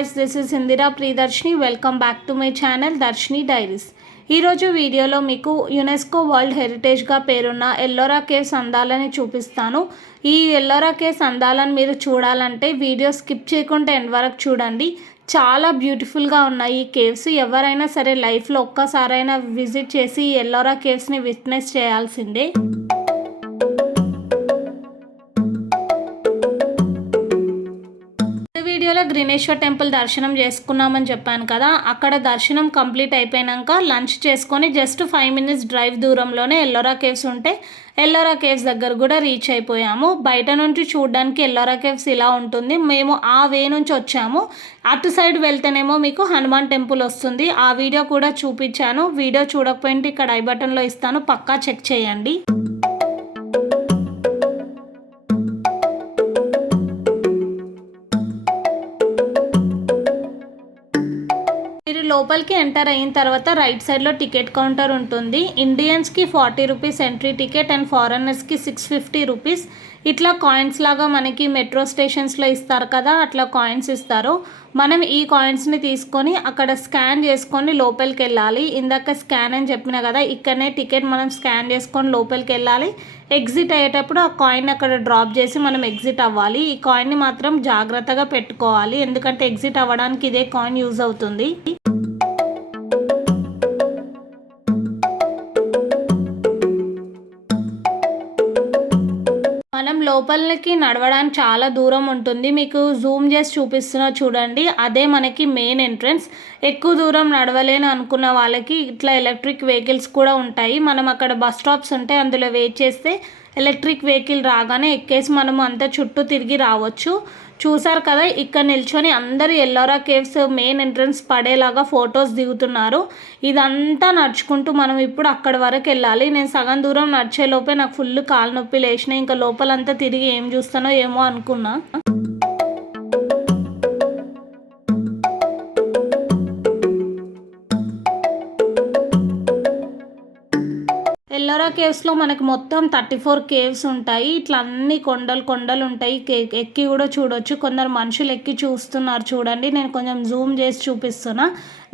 guys, this is Indira Priyadarshini. Welcome back to my channel Darshini Diaries. ఈరోజు వీడియోలో మీకు UNESCO world హెరిటేజ్గా పేరున్న Ellora caves అందాలని చూపిస్తాను. ఈ ఎల్లోరా కేవ్స్ అందాలను మీరు చూడాలంటే వీడియో స్కిప్ చేయకుండా ఎండ్ వరకు చూడండి. చాలా బ్యూటిఫుల్గా ఉన్నాయి ఈ కేవ్స్. ఎవరైనా సరే లైఫ్లో ఒక్కసారైనా విజిట్ చేసి ఈ ఎల్లోరా కేవ్స్ని విట్నెస్ చేయాల్సిందే. వీడియోలో గ్రీనేశ్వర్ టెంపుల్ దర్శనం చేసుకున్నామని చెప్పాను కదా, అక్కడ దర్శనం కంప్లీట్ అయిపోయాక లంచ్ చేసుకొని జస్ట్ 5 minutes డ్రైవ్ దూరంలోనే ఎల్లోరా కేవ్స్ ఉంటే ఎల్లోరా కేవ్స్ దగ్గర కూడా రీచ్ అయిపోయాము. బయట నుంచి చూడడానికి ఎల్లోరా కేవ్స్ ఇలా ఉంటుంది. మేము ఆ వే నుంచి వచ్చాము. అటు సైడ్ వెళ్తేనేమో మీకు హనుమాన్ టెంపుల్ వస్తుంది. ఆ వీడియో కూడా చూపించాను. వీడియో చూడకపోయింటే ఇక్కడ ఐ బటన్లో ఇస్తాను, పక్కా చెక్ చేయండి. లోపలికి ఎంటర్ అయిన తర్వాత రైట్ సైడ్లో టికెట్ కౌంటర్ ఉంటుంది. ఇండియన్స్కి 40 రూపీస్ ఎంట్రీ టికెట్ అండ్ ఫారెనర్స్కి 650 రూపీస్. ఇట్లా కాయిన్స్ లాగా మనకి మెట్రో స్టేషన్స్లో ఇస్తారు కదా, అట్లా కాయిన్స్ ఇస్తారు. మనం ఈ కాయిన్స్ని తీసుకొని అక్కడ స్కాన్ చేసుకొని లోపలికి వెళ్ళాలి. ఇందాక స్కాన్ అని చెప్పిన కదా, ఇక్కడనే టికెట్ మనం స్కాన్ చేసుకొని లోపలికి వెళ్ళాలి. ఎగ్జిట్ అయ్యేటప్పుడు ఆ కాయిన్ అక్కడ డ్రాప్ చేసి మనం ఎగ్జిట్ అవ్వాలి. ఈ కాయిన్ని మాత్రం జాగ్రత్తగా పెట్టుకోవాలి, ఎందుకంటే ఎగ్జిట్ అవ్వడానికి ఇదే కాయిన్ యూజ్ అవుతుంది. మనం లోపలికి నడవడానికి చాలా దూరం ఉంటుంది. మీకు జూమ్ చేసి చూపిస్తున్నా చూడండి, అదే మనకి మెయిన్ ఎంట్రన్స్. ఎక్కువ దూరం నడవలేను అనుకున్న వాళ్ళకి ఇట్లా ఎలక్ట్రిక్ వెహికల్స్ కూడా ఉంటాయి. మనం అక్కడ బస్ స్టాప్స్ ఉంటాయి, అందులో వెయిట్ చేస్తే ఎలక్ట్రిక్ వెహికల్ రాగానే ఎక్కేసి మనము అంతా చుట్టూ తిరిగి రావచ్చు. చూసారు కదా, ఇక్కడ నిల్చొని అందరూ ఎల్లోరా కేవ్స్ మెయిన్ ఎంట్రన్స్ పడేలాగా ఫొటోస్ దిగుతున్నారు. ఇదంతా నడుచుకుంటూ మనం ఇప్పుడు అక్కడి వరకు వెళ్ళాలి. నేను సగం దూరం నడిచేలోపే నాకు ఫుల్ కాలు నొప్పి లేచినాయి. ఇంకా లోపలంతా తిరిగి ఏం చూస్తానో ఏమో అనుకున్నా. ఎల్లోరా కేవ్స్లో మనకు మొత్తం 34 కేవ్స్ ఉంటాయి. ఇట్లా అన్ని కొండలు ఉంటాయి. ఎక్కి కూడా చూడొచ్చు. కొందరు మనుషులు ఎక్కి చూస్తున్నారు చూడండి. నేను కొంచెం జూమ్ చేసి చూపిస్తున్నా.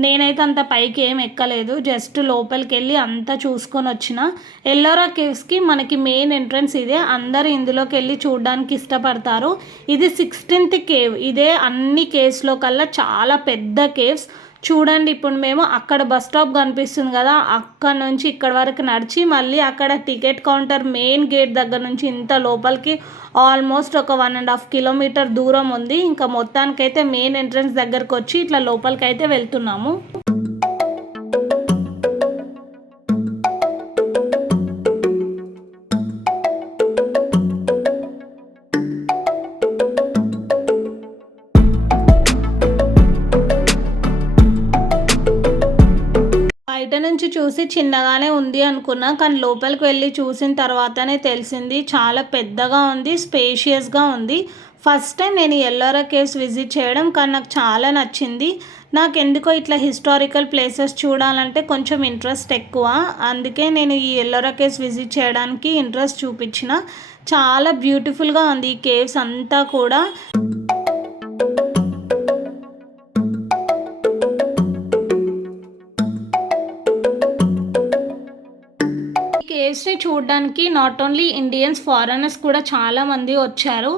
నేనైతే అంత పైకి ఏం ఎక్కలేదు, జస్ట్ లోపలికి వెళ్ళి అంతా చూసుకొని వచ్చిన. ఎల్లోరా కేవ్స్కి మనకి మెయిన్ ఎంట్రన్స్ ఇదే. అందరూ ఇందులోకి వెళ్ళి చూడడానికి ఇష్టపడతారు. ఇది 16th కేవ్. ఇదే అన్ని కేవ్స్లో కల్లా చాలా పెద్ద కేవ్స్. చూడండి, ఇప్పుడు మేము అక్కడ బస్ స్టాప్ కనిపిస్తుంది కదా, అక్కడ నుంచి ఇక్కడ వరకు నడిచి మళ్ళీ అక్కడ టికెట్ కౌంటర్ మెయిన్ గేట్ దగ్గర నుంచి ఇంత లోపలికి ఆల్మోస్ట్ ఒక 1.5 kilometer దూరం ఉంది. ఇంకా మొత్తానికైతే మెయిన్ ఎంట్రన్స్ దగ్గరకు వచ్చి ఇట్లా లోపలికి అయితే వెళ్తున్నాము. బయట నుంచి చూసి చిన్నగానే ఉంది అనుకున్నా, కానీ లోపలికి వెళ్ళి చూసిన తర్వాతనే తెలిసింది చాలా పెద్దగా ఉంది, స్పేషియస్గా ఉంది. ఫస్ట్ టైం నేను ఎల్లోరా కేవ్స్ విజిట్ చేయడం, కానీ నాకు చాలా నచ్చింది. నాకు ఎందుకో ఇట్లా హిస్టారికల్ ప్లేసెస్ చూడాలంటే కొంచెం ఇంట్రెస్ట్ ఎక్కువ. అందుకే నేను ఈ ఎల్లోరా కేవ్స్ విజిట్ చేయడానికి ఇంట్రెస్ట్ చూపించిన. చాలా బ్యూటిఫుల్గా ఉంది ఈ కేవ్స్ అంతా కూడా. కేవ్స్ని చూడడానికి నాట్ ఓన్లీ ఇండియన్స్, ఫారెనర్స్ కూడా చాలామంది వచ్చారు.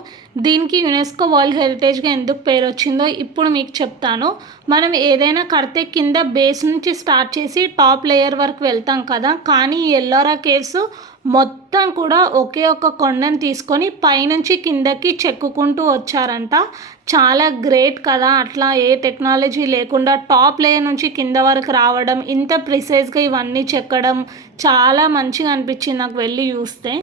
దీనికి యునెస్కో వరల్డ్ హెరిటేజ్గా ఎందుకు పేరు వచ్చిందో ఇప్పుడు మీకు చెప్తాను. మనం ఏదైనా కడితే కింద బేస్ నుంచి స్టార్ట్ చేసి టాప్ లేయర్ వరకు వెళ్తాం కదా, కానీ ఈ ఎల్లోరా కేవ్స్ మొత్తం కూడా ఒకే ఒక కొండను తీసుకొని పైనుంచి కిందకి చెక్కుకుంటూ వచ్చారంట. చాలా గ్రేట్ కదా, అట్లా ఏ టెక్నాలజీ లేకుండా టాప్ లేయర్ నుంచి కింద వరకు రావడం, ఇంత ప్రిసైజ్గా ఇవన్నీ చెక్కడం చాలా మంచిగా అనిపించింది నాకు వెళ్ళి చూస్తే.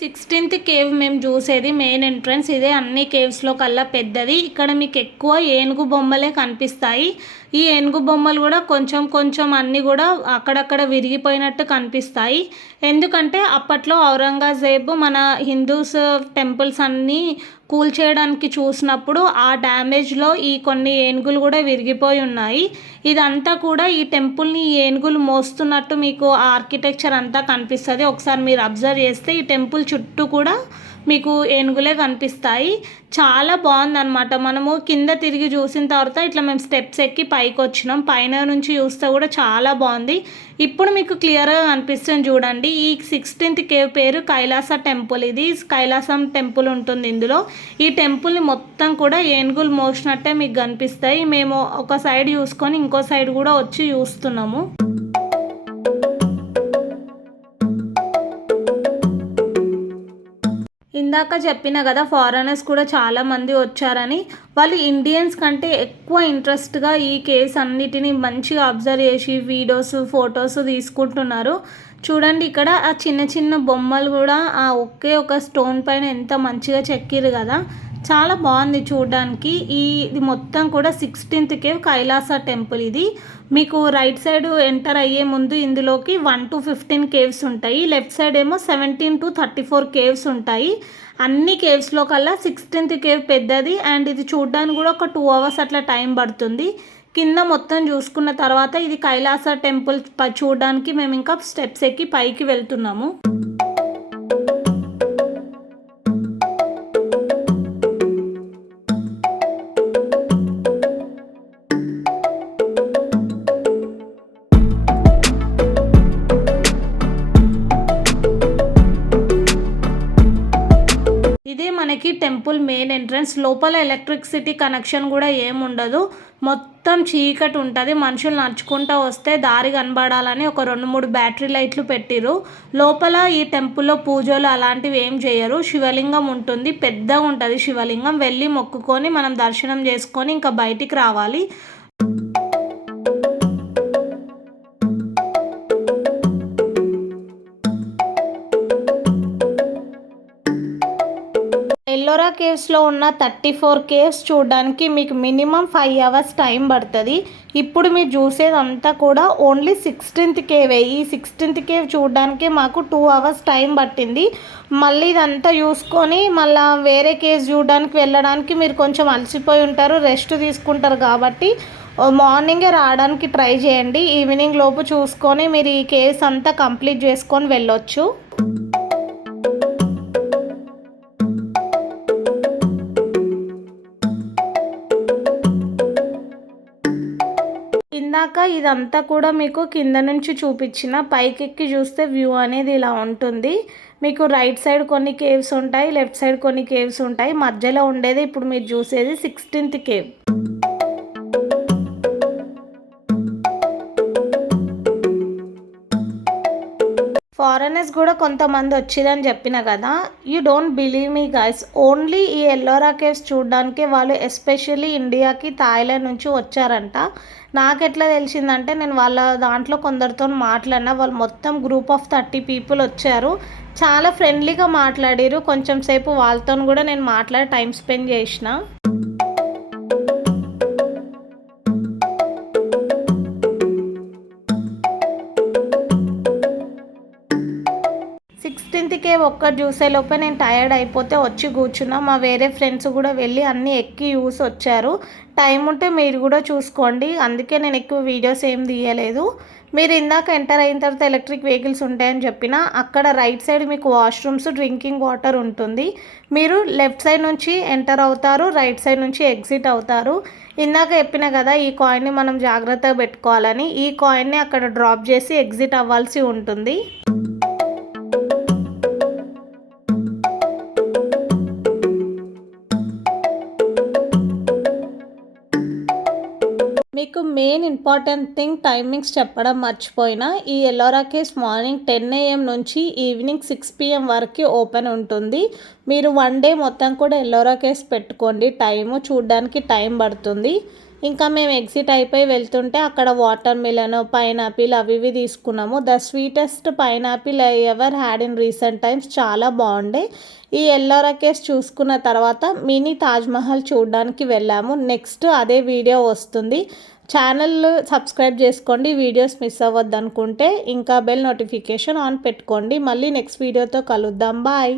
16th కేవ్ మేము చూసేది మెయిన్ ఎంట్రన్స్ ఇదే. అన్ని కేవ్స్లో కల్లా పెద్దది. ఇక్కడ మీకు ఎక్కువ ఏనుగు బొమ్మలే కనిపిస్తాయి. ఈ ఏనుగు బొమ్మలు కూడా కొంచెం కొంచెం అన్నీ కూడా అక్కడక్కడ విరిగిపోయినట్టు కనిపిస్తాయి. ఎందుకంటే అప్పట్లో ఔరంగజేబు మన హిందూస్ టెంపుల్స్ అన్నీ కూల్చేయడానికి చూసినప్పుడు ఆ డ్యామేజ్లో ఈ కొన్ని ఏనుగులు కూడా విరిగిపోయి ఉన్నాయి. ఇదంతా కూడా ఈ టెంపుల్ని ఈ ఏనుగులు మోస్తున్నట్టు మీకు ఆర్కిటెక్చర్ అంతా కనిపిస్తుంది. ఒకసారి మీరు అబ్జర్వ్ చేస్తే ఈ టెంపుల్ చుట్టూ కూడా మీకు ఏనుగులే కనిపిస్తాయి. చాలా బాగుందన్నమాట. మనము కింద తిరిగి చూసిన తర్వాత ఇట్లా మేము స్టెప్స్ ఎక్కి పైకి వచ్చినాం. పైన నుంచి చూస్తే కూడా చాలా బాగుంది. ఇప్పుడు మీకు క్లియర్గా కనిపిస్తుంది చూడండి. ఈ 16th కేవ్ పేరు కైలాస టెంపుల్. ఇది కైలాసం టెంపుల్ ఉంటుంది ఇందులో. ఈ టెంపుల్ని మొత్తం కూడా ఏనుగులు మోసినట్టే మీకు కనిపిస్తాయి. మేము ఒక సైడ్ చూసుకొని ఇంకో సైడ్ కూడా వచ్చి చూస్తున్నాము. ఇందాక చెప్పిన కదా ఫారెనర్స్ కూడా చాలామంది వచ్చారని. వాళ్ళు ఇండియన్స్ కంటే ఎక్కువ ఇంట్రెస్ట్గా ఈ కేవ్స్ అన్నిటిని మంచిగా అబ్జర్వ్ చేసి వీడియోస్ ఫొటోస్ తీసుకుంటున్నారు. చూడండి ఇక్కడ ఆ చిన్న చిన్న బొమ్మలు కూడా ఆ ఒకే ఒక స్టోన్ పైన ఎంత మంచిగా చెక్కిరు కదా. చాలా బాగుంది చూడడానికి. ఇది మొత్తం కూడా 16th కేవ్ కైలాస టెంపుల్. ఇది మీకు రైట్ సైడ్ ఎంటర్ అయ్యే ముందు ఇందులోకి 1 to 15 కేవ్స్ ఉంటాయి. లెఫ్ట్ సైడ్ ఏమో 17 to 34 కేవ్స్ ఉంటాయి. అన్ని కేవ్స్లో కల్లా 16th కేవ్ పెద్దది. అండ్ ఇది చూడడానికి కూడా ఒక 2 hours అట్లా టైం పడుతుంది. కింద మొత్తం చూసుకున్న తర్వాత ఇది కైలాస టెంపుల్ చూడడానికి మేము ఇంకా స్టెప్స్ ఎక్కి పైకి వెళ్తున్నాము. ఇదే మనకి టెంపుల్ మెయిన్ ఎంట్రన్స్. లోపల ఎలక్ట్రిసిటీ కనెక్షన్ కూడా ఏముండదు. మొత్తం చీకటి ఉంటుంది. మనుషులు నడుచుకుంటూ వస్తే దారి కనబడాలని ఒక 2-3 బ్యాటరీ లైట్లు పెట్టిరు. లోపల ఈ టెంపుల్లో పూజలు అలాంటివి ఏం చేయరు. శివలింగం ఉంటుంది, పెద్దగా ఉంటుంది శివలింగం. వెళ్ళి మొక్కుకొని మనం దర్శనం చేసుకొని ఇంకా బయటికి రావాలి. ఎల్లోరా కేవ్స్లో ఉన్న 34 కేవ్స్ చూడడానికి మీకు మినిమం 5 hours టైం పడుతుంది. ఇప్పుడు మీరు చూసేదంతా కూడా ఓన్లీ 16th కేవే. ఈ 16th కేవ్ చూడడానికి మాకు 2 hours టైం పట్టింది. మళ్ళీ ఇదంతా చూసుకొని మళ్ళీ వేరే కేవ్స్ చూడడానికి వెళ్ళడానికి మీరు కొంచెం అలసిపోయి ఉంటారు, రెస్ట్ తీసుకుంటారు. కాబట్టి మార్నింగే రావడానికి ట్రై చేయండి. ఈవినింగ్ లోపు చూసుకొని మీరు ఈ కేవ్స్ అంతా కంప్లీట్ చేసుకొని వెళ్ళొచ్చు. ఇందాక ఇదంతా కూడా మీకు కింద నుంచి చూపించిన, పైకెక్కి చూస్తే వ్యూ అనేది ఇలా ఉంటుంది. మీకు రైట్ సైడ్ కొన్ని కేవ్స్ ఉంటాయి, లెఫ్ట్ సైడ్ కొన్ని కేవ్స్ ఉంటాయి. మధ్యలో ఉండేది ఇప్పుడు మీరు చూసేది 16th కేవ్. ఫారెనర్స్ కూడా కొంతమంది వచ్చిరని చెప్పిన కదా. You don't believe me guys, only ఈ ఎల్లోరా కేవ్స్ చూడడానికి వాళ్ళు ఎస్పెషల్లీ ఇండియాకి థాయిలాండ్ నుంచి వచ్చారంట. నాకు ఎట్లా తెలిసిందంటే నేను వాళ్ళ దాంట్లో కొందరితో మాట్లాడినా. వాళ్ళు మొత్తం గ్రూప్ ఆఫ్ 30 people వచ్చారు. చాలా ఫ్రెండ్లీగా మాట్లాడారు. కొంచెం సేపు వాళ్ళతో కూడా నేను మాట్లాడి టైం స్పెండ్ చేసిన. కేవ్ ఒక్కటి చూసేలోపే నేను టైర్డ్ అయిపోతే వచ్చి కూర్చున్నా. మా వేరే ఫ్రెండ్స్ కూడా వెళ్ళి అన్నీ ఎక్కి చూసి వచ్చారు. టైం ఉంటే మీరు కూడా చూసుకోండి. అందుకే నేను ఎక్కువ వీడియోస్ ఏం తీయలేదు. మీరు ఇందాక ఎంటర్ అయిన తర్వాత ఎలక్ట్రిక్ వెహికల్స్ ఉంటాయని చెప్పిన, అక్కడ రైట్ సైడ్ మీకు వాష్రూమ్స్, డ్రింకింగ్ వాటర్ ఉంటుంది. మీరు లెఫ్ట్ సైడ్ నుంచి ఎంటర్ అవుతారు, రైట్ సైడ్ నుంచి ఎగ్జిట్ అవుతారు. ఇందాక చెప్పిన కదా ఈ కాయిన్ని మనం జాగ్రత్తగా పెట్టుకోవాలని. ఈ కాయిన్ని అక్కడ డ్రాప్ చేసి ఎగ్జిట్ అవ్వాల్సి ఉంటుంది. మీకు మెయిన్ ఇంపార్టెంట్ థింగ్ టైమింగ్స్ చెప్పడం మర్చిపోయినా. ఈ ఎల్లోరా కేవ్స్ మార్నింగ్ 10 AM నుంచి ఈవినింగ్ 6 PM వరకు ఓపెన్ ఉంటుంది. మీరు 1 day మొత్తం కూడా ఎల్లోరా కేవ్స్ పెట్టుకోండి. టైము చూడడానికి టైం పడుతుంది. ఇంకా మేము ఎగ్జిట్ అయిపోయి వెళ్తుంటే అక్కడ వాటర్ మిలన్, పైనాపిల్ అవి ఇవి తీసుకున్నాము. The sweetest pineapple I ever had in recent times. చాలా బాగుండే. ఈ ఎల్లోరా కేవ్స్ చూసుకున్న తర్వాత మినీ తాజ్మహల్ చూడడానికి వెళ్ళాము. నెక్స్ట్ అదే వీడియో వస్తుంది. ఛానల్ సబ్స్క్రైబ్ చేసుకోండి, వీడియోస్ మిస్ అవ్వద్దు అనుకుంటే. ఇంకా బెల్ నోటిఫికేషన్ ఆన్ పెట్టుకోండి. మళ్ళీ నెక్స్ట్ వీడియోతో కలుద్దాం. బాయ్.